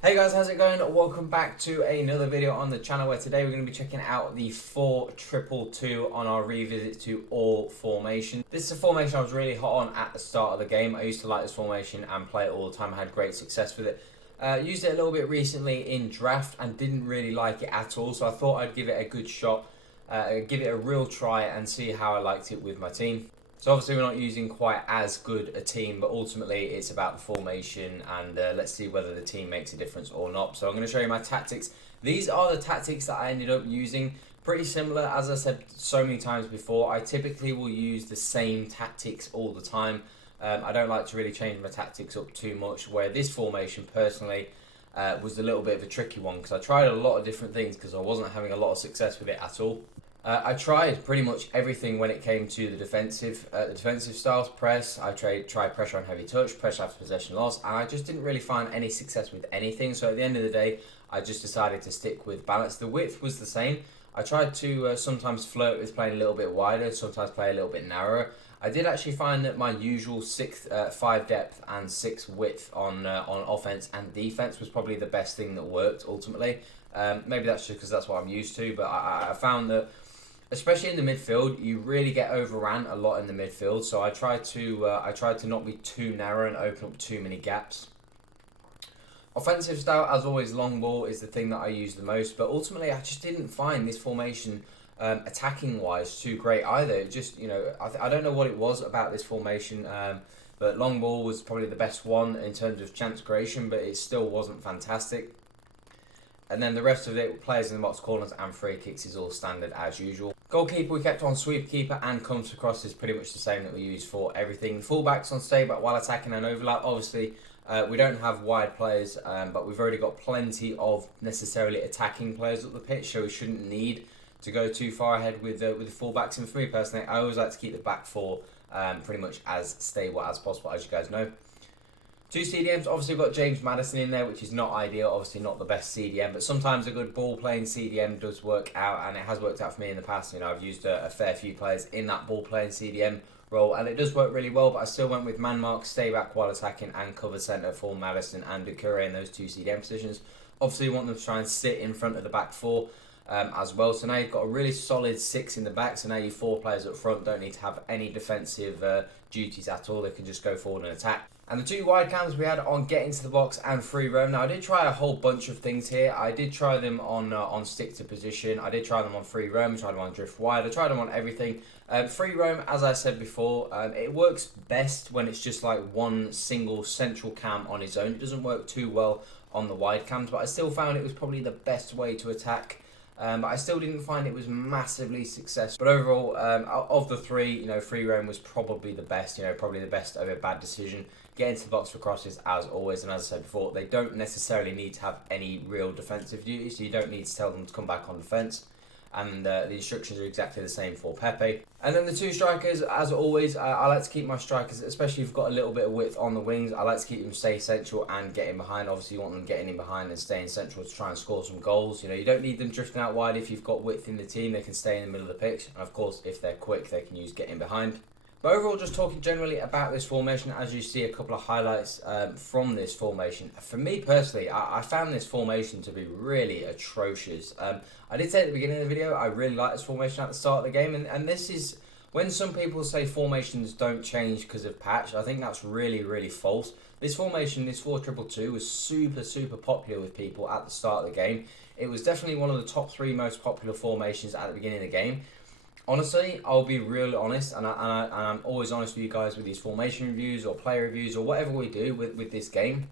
Hey guys, how's it going? Welcome back to another video on the channel where today we're going to be checking out the 4-2-2 on our revisit to all formation. This is a formation I was really hot on at the start of the game. I used to like this formation and play it all the time. I had great success with it. Used it a little bit recently in draft and didn't really like it at all, so I thought I'd give it a good shot, give it a real try and see how I liked it with my team. So obviously we're not using quite as good a team, but ultimately it's about the formation and let's see whether the team makes a difference or not. So I'm going to show you my tactics. These are the tactics that I ended up using. Pretty similar, as I said so many times before. I typically will use the same tactics all the time. I don't like to really change my tactics up too much, where this formation personally was a little bit of a tricky one because I tried a lot of different things because I wasn't having a lot of success with it at all. I tried pretty much everything when it came to the defensive styles. Press, I tried pressure on heavy touch, pressure after possession loss, and I just didn't really find any success with anything. So at the end of the day, I just decided to stick with balance. The width was the same. I tried to sometimes flirt with playing a little bit wider, sometimes play a little bit narrower. I did actually find that my usual 5 depth and 6 width on offense and defense was probably the best thing that worked ultimately. Maybe that's just because that's what I'm used to, but I found that especially in the midfield, you really get overran a lot in the midfield. So I tried to not be too narrow and open up too many gaps. Offensive style, as always, long ball is the thing that I use the most. But ultimately, I just didn't find this formation attacking wise too great either. It just, I don't know what it was about this formation. But long ball was probably the best one in terms of chance creation, but it still wasn't fantastic. And then the rest of it, players in the box, corners and free kicks is all standard as usual. Goalkeeper, we kept on sweep keeper and comes across is pretty much the same that we use for everything. The fullbacks on stay back while attacking and overlap. Obviously, we don't have wide players, but we've already got plenty of necessarily attacking players up the pitch, so we shouldn't need to go too far ahead with the fullbacks. And for me personally, I always like to keep the back four pretty much as stable as possible, as you guys know. 2 CDMs, obviously we've got James Maddison in there, which is not ideal, obviously not the best CDM, but sometimes a good ball-playing CDM does work out, and it has worked out for me in the past. I've used a fair few players in that ball-playing CDM role, and it does work really well, but I still went with man mark, stay back while attacking, and cover centre for Maddison and Doucouré in those 2 CDM positions. Obviously you want them to try and sit in front of the back four as well, so now you've got a really solid 6 in the back, so now your 4 players up front don't need to have any defensive duties at all. They can just go forward and attack. And the 2 wide cams we had on get into the box and free roam. Now I did try a whole bunch of things here. I did try them on stick to position. I did try them on free roam. I tried them on drift wide. I tried them on everything. Free roam, as I said before, it works best when it's just like one single central cam on its own. It doesn't work too well on the wide cams, but I still found it was probably the best way to attack. But I still didn't find it was massively successful. But overall, of the 3, free roam was probably the best. Probably the best of a bad decision. Get into the box for crosses as always, and as I said before, they don't necessarily need to have any real defensive duty, so you don't need to tell them to come back on defence. And the instructions are exactly the same for Pepe. And then the 2 strikers, as always, I like to keep my strikers, especially if you've got a little bit of width on the wings, I like to keep them stay central and getting behind. Obviously you want them getting in behind and staying central to try and score some goals. You don't need them drifting out wide. If you've got width in the team, they can stay in the middle of the pitch, and of course if they're quick they can use getting behind. But overall, just talking generally about this formation, as you see a couple of highlights from this formation. For me personally, I found this formation to be really atrocious. I did say at the beginning of the video, I really like this formation at the start of the game. And this is, when some people say formations don't change because of patch, I think that's really, really false. This formation, this 4-2-2, was super popular with people at the start of the game. It was definitely one of the top 3 most popular formations at the beginning of the game. Honestly, I'll be real honest, and I'm always honest with you guys with these formation reviews or player reviews or whatever we do with this game.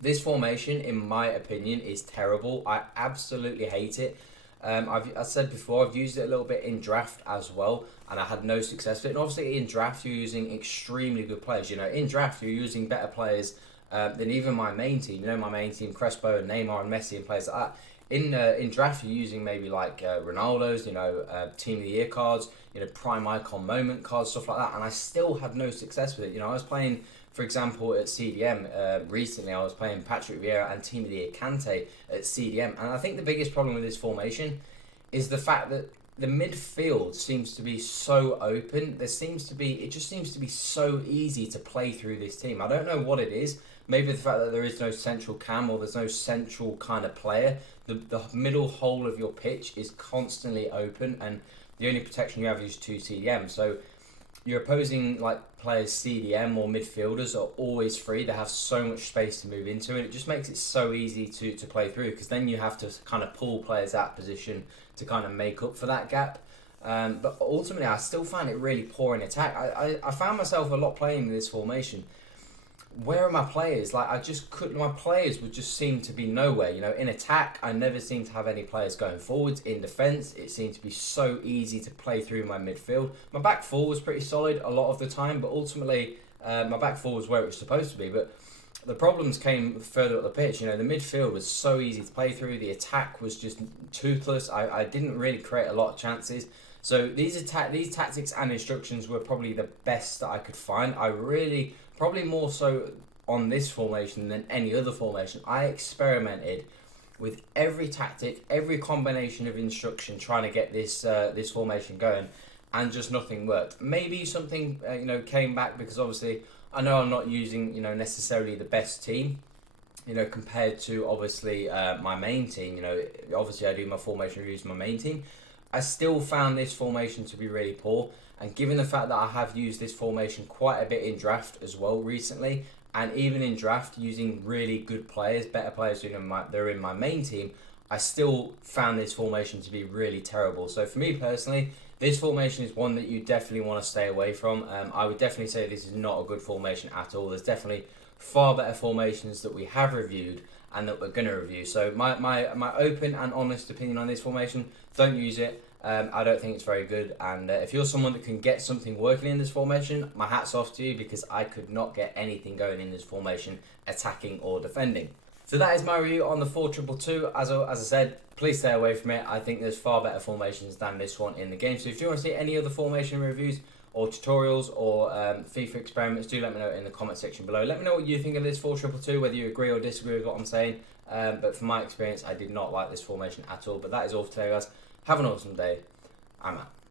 This formation, in my opinion, is terrible. I absolutely hate it. I said before, I've used it a little bit in draft as well, and I had no success with it. And obviously in draft, you're using extremely good players. In draft, you're using better players than even my main team. My main team, Crespo and Neymar and Messi and players like that. In draft, you're using maybe like Ronaldo's, Team of the Year cards, Prime Icon Moment cards, stuff like that, and I still had no success with it. I was playing, for example, at CDM recently. I was playing Patrick Vieira and Team of the Year Kante at CDM, and I think the biggest problem with this formation is the fact that the midfield seems to be so open. It just seems to be so easy to play through this team. I don't know what it is, maybe the fact that there is no central cam or there's no central kind of player. The middle whole of your pitch is constantly open, and the only protection you have is 2 CDM. So your opposing like players, CDM or midfielders, are always free. They have so much space to move into, and it just makes it so easy to play through, because then you have to kind of pull players out of position to kind of make up for that gap. But ultimately, I still find it really poor in attack. I found myself a lot playing this formation. Where are my players? Like, I just couldn't. My players would just seem to be nowhere. You know, in attack, I never seem to have any players going forwards. In defence, it seemed to be so easy to play through my midfield. My back four was pretty solid a lot of the time, but ultimately, my back four was where it was supposed to be. But the problems came further up the pitch. You know, the midfield was so easy to play through. The attack was just toothless. I didn't really create a lot of chances. So these tactics and instructions were probably the best that I could find. Probably more so on this formation than any other formation. I experimented with every tactic, every combination of instruction, trying to get this formation going, and just nothing worked. Maybe something came back, because obviously I know I'm not using necessarily the best team, compared to obviously my main team. Obviously I do my formation reviews with my main team. I still found this formation to be really poor, and given the fact that I have used this formation quite a bit in draft as well recently, and even in draft using really good players, better players they're in my main team, I still found this formation to be really terrible. So for me personally, this formation is one that you definitely want to stay away from. I would definitely say this is not a good formation at all. There's definitely far better formations that we have reviewed and that we're going to review. So my open and honest opinion on this formation: don't use it. I don't think it's very good, and if you're someone that can get something working in this formation, my hat's off to you, because I could not get anything going in this formation, attacking or defending. So that is my review on the 4-2-2. As I said, please stay away from it. I think there's far better formations than this one in the game. So if you want to see any other formation reviews or tutorials or FIFA experiments, do let me know in the comment section below. Let me know what you think of this 4-2-2, whether you agree or disagree with what I'm saying. But from my experience, I did not like this formation at all. But that is all for today, guys. Have an awesome day. I'm out.